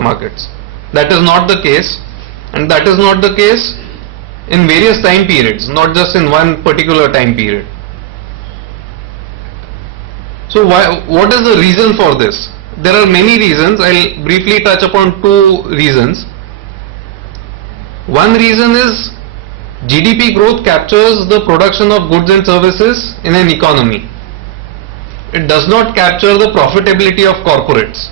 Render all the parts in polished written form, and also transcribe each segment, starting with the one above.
stock markets. That is not the case, and that is not the case in various time periods, not just in one particular time period. So what is the reason for this? There are many reasons. I'll briefly touch upon two reasons. One reason is GDP growth captures the production of goods and services in an economy. It does not capture the profitability of corporates.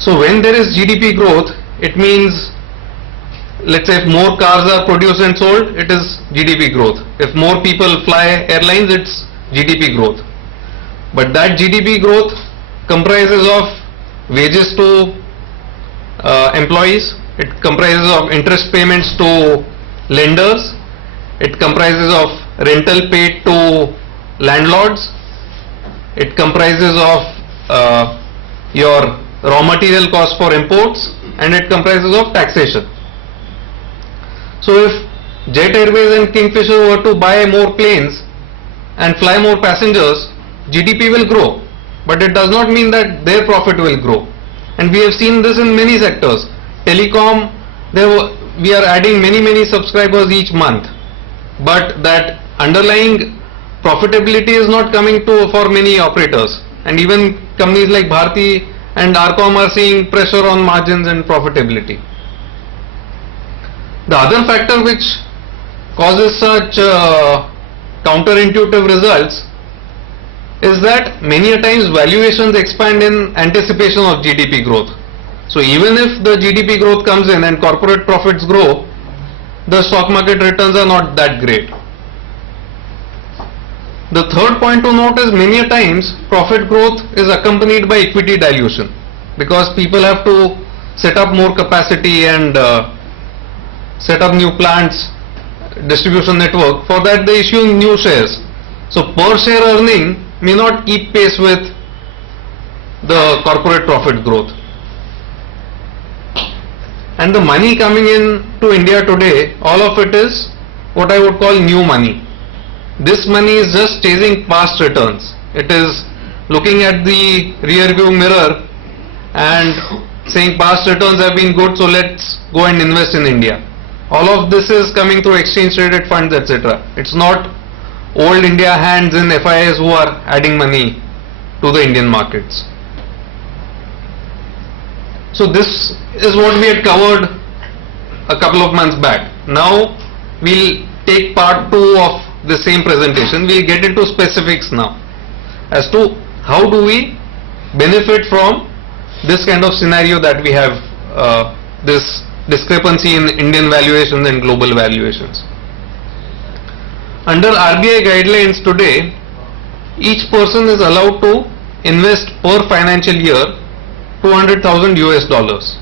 So when there is GDP growth, it means, let's say if more cars are produced and sold, it is GDP growth. If more people fly airlines, it's GDP growth. But that GDP growth comprises of wages to employees, it comprises of interest payments to lenders, it comprises of rental paid to landlords, it comprises of your raw material cost for imports, and it comprises of taxation. So if Jet Airways and Kingfisher were to buy more planes and fly more passengers, GDP will grow, but it does not mean that their profit will grow. And we have seen this in many sectors. Telecom, we are adding many subscribers each month, but that underlying profitability is not coming for many operators, and even companies like Bharti and Arcom are seeing pressure on margins and profitability. The other factor which causes such counterintuitive results is that many a times valuations expand in anticipation of GDP growth. So even if the GDP growth comes in and corporate profits grow, the stock market returns are not that great. The third point to note is many a times profit growth is accompanied by equity dilution, because people have to set up more capacity and set up new plants, distribution network. For that they issue new shares. So per share earning may not keep pace with the corporate profit growth. And the money coming in to India today, all of it is what I would call new money. This money is just chasing past returns. It is looking at the rear view mirror and saying past returns have been good, so let's go and invest in India. All of this is coming through exchange traded funds, etc. It's not old India hands in FIIs who are adding money to the Indian markets. So this is what we had covered a couple of months back. Now we'll take part 2 of the same presentation. We'll get into specifics now as to how do we benefit from this kind of scenario that we have, this discrepancy in Indian valuations and global valuations. Under RBI guidelines today, each person is allowed to invest per financial year $200,000 US.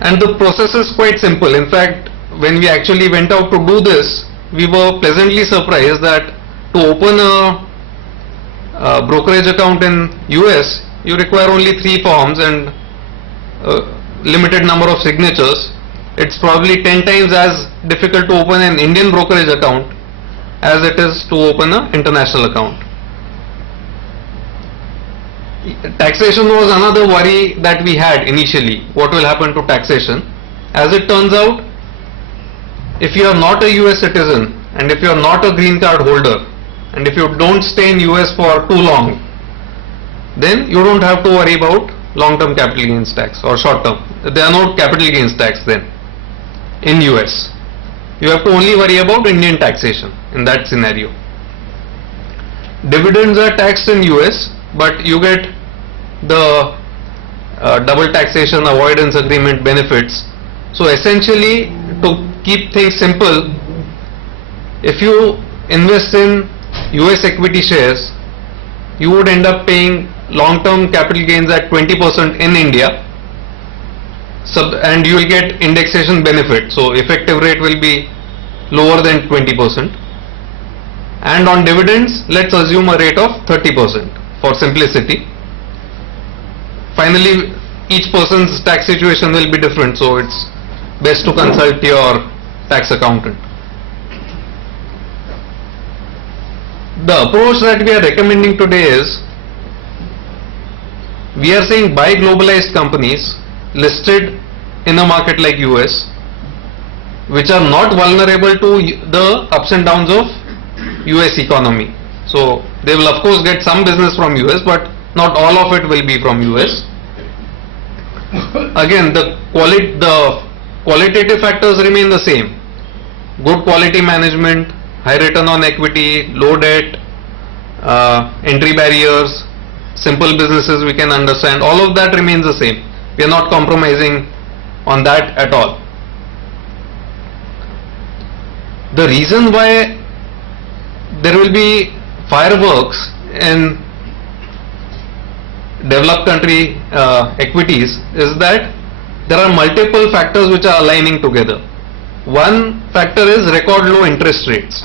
And the process is quite simple. In fact, when we actually went out to do this, we were pleasantly surprised that to open a brokerage account in US, you require only 3 forms and a limited number of signatures. It's probably 10 times as difficult to open an Indian brokerage account as it is to open an international account. Taxation was another worry that we had initially. What will happen to taxation? As it turns out, if you are not a US citizen and if you are not a green card holder and if you don't stay in US for too long, then you don't have to worry about long-term capital gains tax or short-term. There are no capital gains tax then in US. You have to only worry about Indian taxation in that scenario. Dividends are taxed in US, but you get the double taxation avoidance agreement benefits. So essentially, to keep things simple, if you invest in US equity shares, you would end up paying long-term capital gains at 20% in India, and you will get indexation benefit. So effective rate will be lower than 20%. And on dividends, let's assume a rate of 30% for simplicity. Finally, each person's tax situation will be different, so it's best to consult your tax accountant. The approach that we are recommending today is we are saying buy globalized companies listed in a market like US, which are not vulnerable to the ups and downs of US economy. So they will of course get some business from US, but not all of it will be from US. Again, the qualitative factors remain the same. Good quality management, high return on equity, low debt, entry barriers, simple businesses we can understand, all of that remains the same. We are not compromising on that at all. The reason why there will be fireworks in developed country equities is that there are multiple factors which are aligning together. One factor is record low interest rates.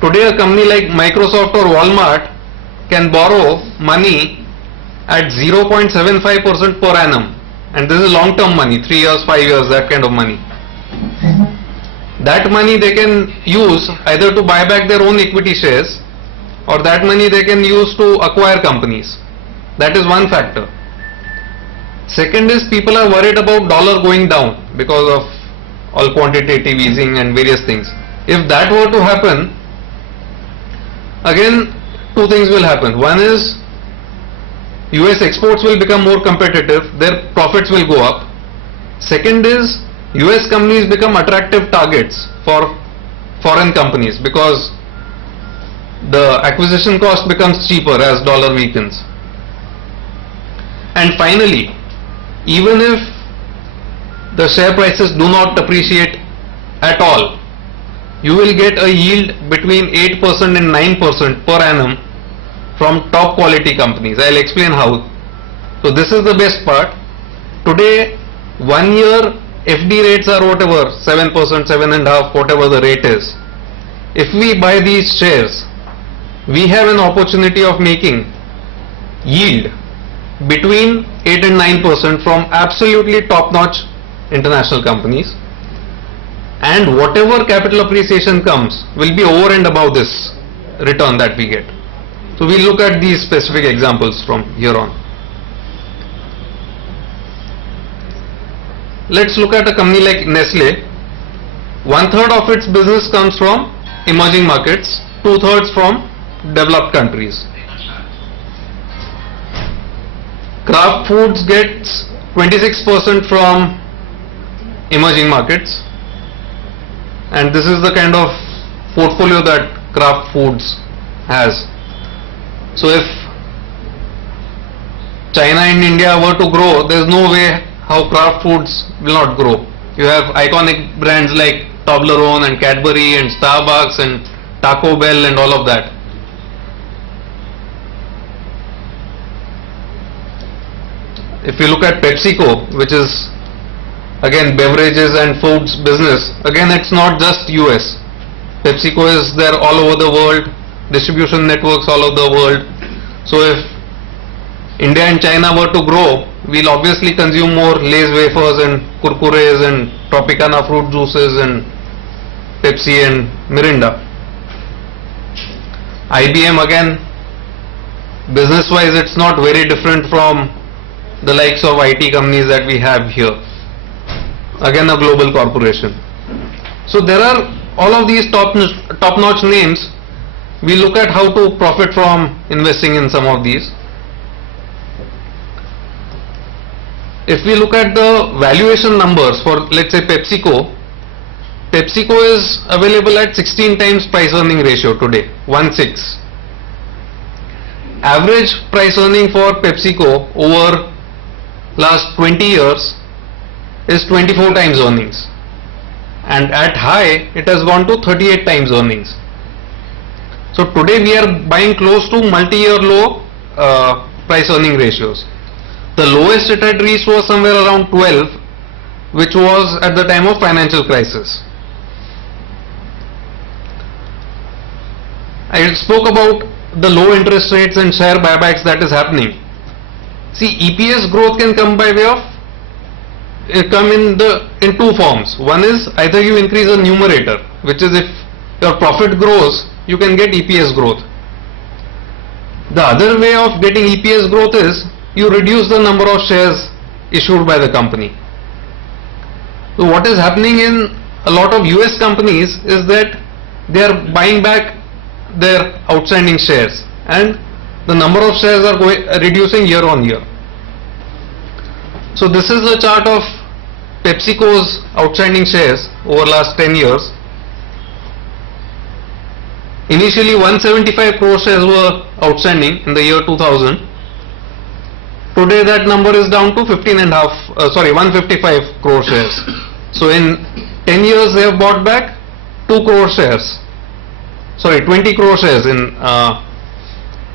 Today a company like Microsoft or Walmart can borrow money at 0.75% per annum, and this is long term money, 3 years, 5 years, that kind of money. That money they can use either to buy back their own equity shares, or that money they can use to acquire companies. That is one factor. Second is people are worried about dollar going down because of all quantitative easing and various things. If that were to happen, again two things will happen. One is US exports will become more competitive, their profits will go up. Second is US companies become attractive targets for foreign companies because the acquisition cost becomes cheaper as dollar weakens. And finally, even if the share prices do not appreciate at all, you will get a yield between 8% and 9% per annum from top quality companies. I'll explain how. So this is the best part. Today, 1 year FD rates are whatever, 7%, 7.5%, whatever the rate is. If we buy these shares, we have an opportunity of making yield between 8 and 9% from absolutely top-notch international companies, and whatever capital appreciation comes will be over and above this return that we get. So we'll look at these specific examples from here on. Let's look at a company like Nestle. 1/3 of its business comes from emerging markets, 2/3 from developed countries. Kraft Foods gets 26% from emerging markets, and this is the kind of portfolio that Kraft Foods has. So if China and India were to grow, there is no way how Kraft Foods will not grow. You have iconic brands like Toblerone and Cadbury and Starbucks and Taco Bell and all of that. If you look at PepsiCo, which is again beverages and foods business, again it's not just US. PepsiCo is there all over the world, distribution networks all over the world. So if India and China were to grow, we'll obviously consume more Lay's wafers and Kurkures and Tropicana fruit juices and Pepsi and Mirinda. IBM again, business wise it's not very different from the likes of IT companies that we have here. Again a global corporation. So there are all of these top-notch names. We look at how to profit from investing in some of these. If we look at the valuation numbers for, let's say, PepsiCo, PepsiCo is available at 16 times price earning ratio today, 1/6. Average price earning for PepsiCo over last 20 years is 24 times earnings, and at high it has gone to 38 times earnings. So today we are buying close to multi-year low price earning ratios. The lowest it had reached was somewhere around 12, which was at the time of financial crisis. I spoke about the low interest rates and share buybacks that is happening. See, EPS growth can come by way of in two forms. One is either you increase the numerator, which is if your profit grows, you can get EPS growth. The other way of getting EPS growth is you reduce the number of shares issued by the company. So what is happening in a lot of US companies is that they are buying back their outstanding shares and the number of shares are reducing year on year. So this is the chart of PepsiCo's outstanding shares over last 10 years. Initially 175 crore shares were outstanding in the year 2000. Today that number is down to 155 crore shares. So in 10 years they have bought back 2 crore shares. 20 crore shares in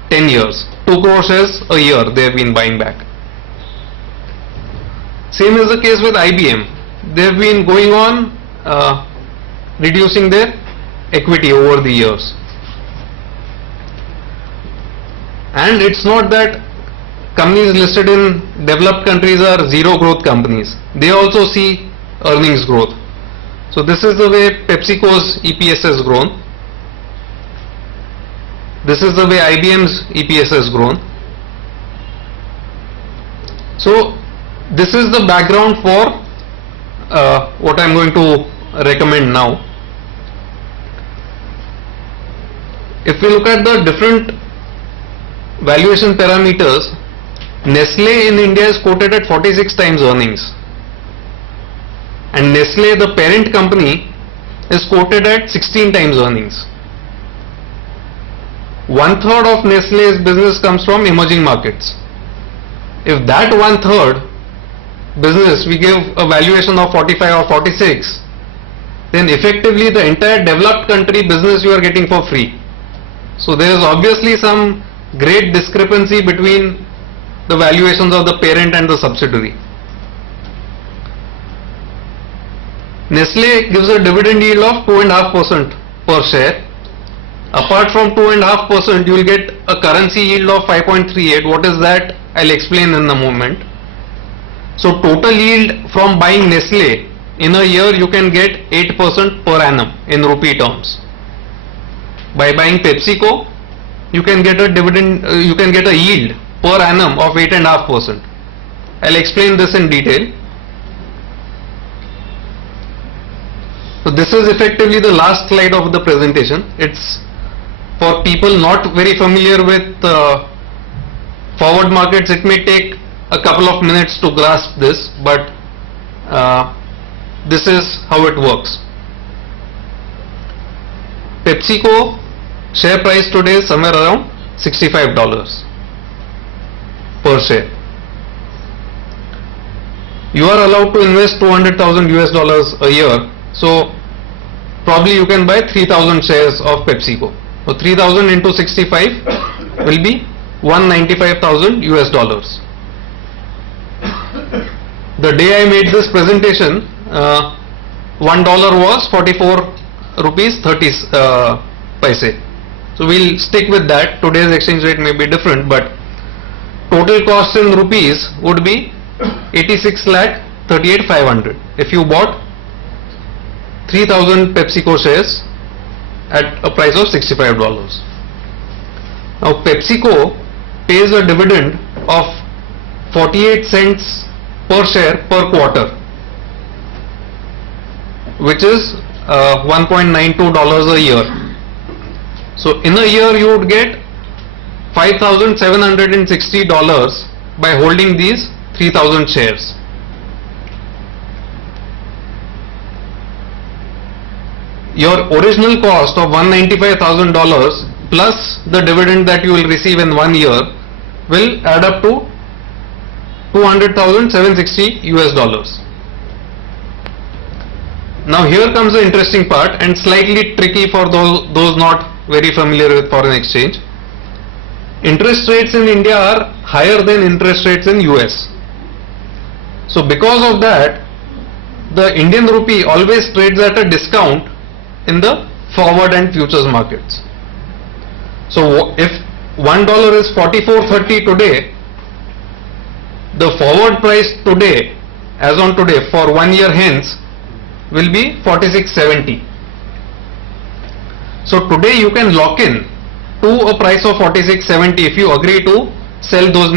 10 years. 2 crore shares a year they have been buying back. Same is the case with IBM. They have been going on reducing their equity over the years. And it's not that companies listed in developed countries are zero growth companies. They also see earnings growth. So this is the way PepsiCo's EPS has grown. This is the way IBM's EPS has grown. So this is the background for what I am going to recommend now. If we look at the different valuation parameters, Nestle in India is quoted at 46 times earnings, and Nestle, the parent company, is quoted at 16 times earnings. 1/3 of Nestle's business comes from emerging markets. If that 1/3 business we give a valuation of 45 or 46, then effectively the entire developed country business you are getting for free. So there is obviously some great discrepancy between the valuations of the parent and the subsidiary. Nestle gives a dividend yield of 2.5% per share. Apart from 2.5%, you will get a currency yield of 5.38. What is that? I'll explain in a moment. So total yield from buying Nestle in a year you can get 8% per annum in rupee terms. By buying PepsiCo, you can get a dividend, you can get a yield per annum of 8.5%. I'll explain this in detail. So this is effectively the last slide of the presentation. It's for people not very familiar with forward markets. It may take a couple of minutes to grasp this, but this is how it works. PepsiCo share price today is somewhere around $65 per share. You are allowed to invest $200,000 a year, so probably you can buy 3,000 shares of PepsiCo. So 3,000 into 65 will be $195,000. The day I made this presentation, $1 was 44 rupees 30 paise. So we'll stick with that. Today's exchange rate may be different, but total cost in rupees would be 86,38,500 if you bought 3,000 PepsiCo shares at a price of $65. Now PepsiCo pays a dividend of 48 cents per share per quarter, which is $1.92 a year. So in a year you would get $5,760 by holding these 3,000 shares. Your original cost of $195,000 plus the dividend that you will receive in 1 year will add up to $200,760. Now here comes the interesting part and slightly tricky for those not very familiar with foreign exchange. Interest rates in India are higher than interest rates in US. So because of that, the Indian rupee always trades at a discount in the forward and futures markets. So if $1 is 44.30 today, the forward price today, as on today, for 1 year hence, will be 46.70. So today you can lock in to a price of 46.70 if you agree to sell those